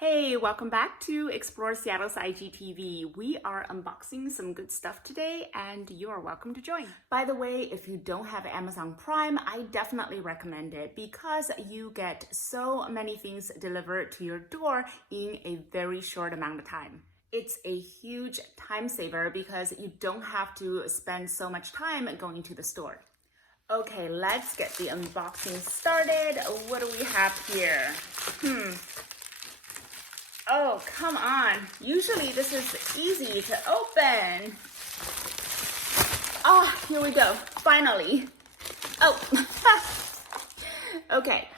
Hey, welcome back to Explore Seattle's IGTV. We are unboxing some good stuff today and you are welcome to join. By the way, if you don't have Amazon Prime, I definitely recommend it because you get so many things delivered to your door in a very short amount of time. It's a huge time saver because you don't have to spend so much time going to the store. Okay, let's get the unboxing started. What do we have here? Oh, come on. Usually this is easy to open. Oh, here we go. Finally. Oh, okay.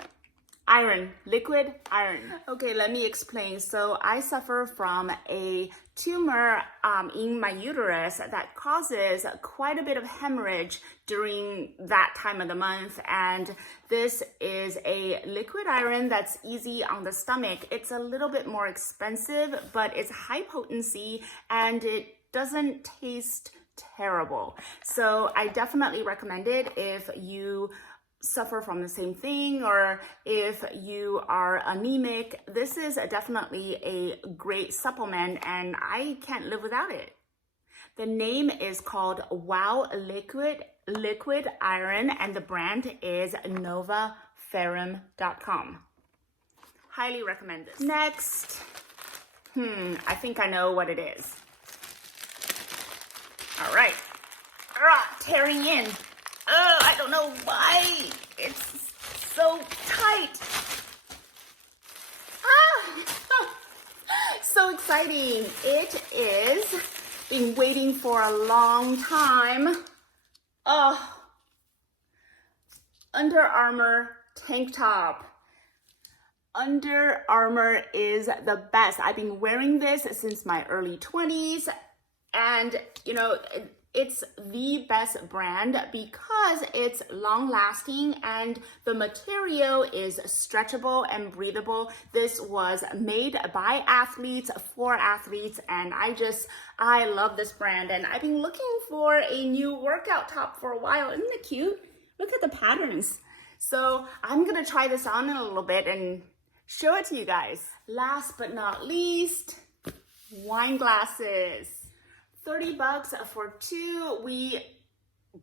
Iron, liquid iron. Okay, let me explain. So I suffer from a tumor in my uterus that causes quite a bit of hemorrhage during that time of the month. And this is a liquid iron that's easy on the stomach. It's a little bit more expensive, but it's high potency and it doesn't taste terrible. So I definitely recommend it if you suffer from the same thing or if you are anemic. This is definitely a great supplement and I can't live without it. The name is called Wow Liquid Iron and the brand is novaferrum.com. Highly recommend this. Next, I think I know what it is. All right, tearing in. Oh, I don't know why it's so tight. So exciting. It is been waiting for a long time. Oh, Under Armour tank top. Under Armour is the best. I've been wearing this since my early 20s and you know, it's the best brand because it's long lasting and the material is stretchable and breathable. This was made by athletes for athletes and I love this brand and I've been looking for a new workout top for a while. Isn't it cute? Look at the patterns. So I'm gonna try this on in a little bit and show it to you guys. Last but not least, wine glasses. $30 for two. We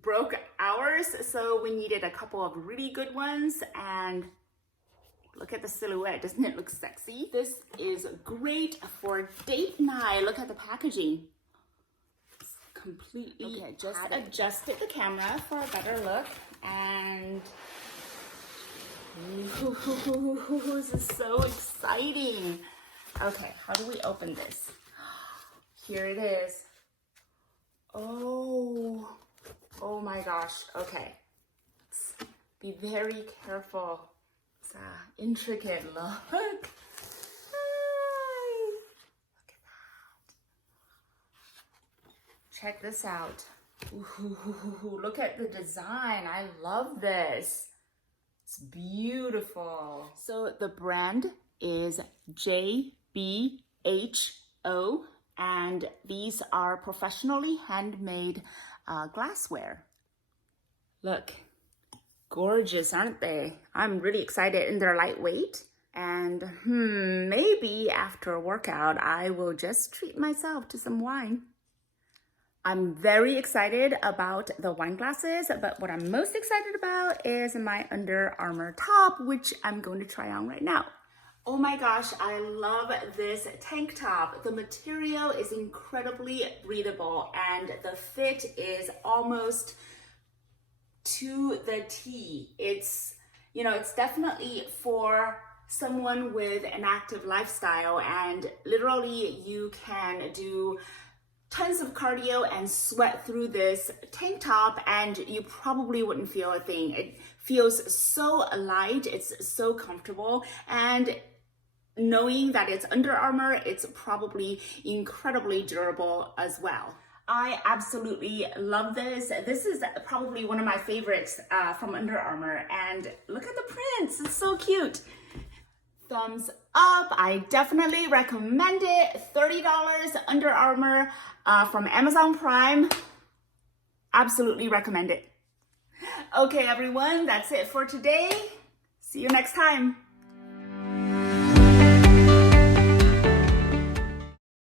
broke ours, so we needed a couple of really good ones. And look at the silhouette. Doesn't it look sexy? This is great for date night. Look at the packaging. It's completely okay, just adjusted the camera for a better look. And this is so exciting. Okay, how do we open this? Here it is. Oh my gosh. Okay. Let's be very careful. It's an intricate look. Look at that. Check this out. Ooh, look at the design. I love this. It's beautiful. So the brand is JBHO. And these are professionally handmade glassware. Look, gorgeous, aren't they? I'm really excited and they're lightweight. And maybe after a workout, I will just treat myself to some wine. I'm very excited about the wine glasses, but what I'm most excited about is my Under Armour top, which I'm going to try on right now. Oh my gosh, I love this tank top. The material is incredibly breathable and the fit is almost to the T. It's, you know, it's definitely for someone with an active lifestyle and literally you can do tons of cardio and sweat through this tank top and you probably wouldn't feel a thing. It feels so light, it's so comfortable, and knowing that it's Under Armour, it's probably incredibly durable as well. I absolutely love this. This is probably one of my favorites from Under Armour. And look at the prints, it's so cute. Thumbs up, I definitely recommend it. $30 Under Armour from Amazon Prime. Absolutely recommend it. Okay, everyone, that's it for today. See you next time.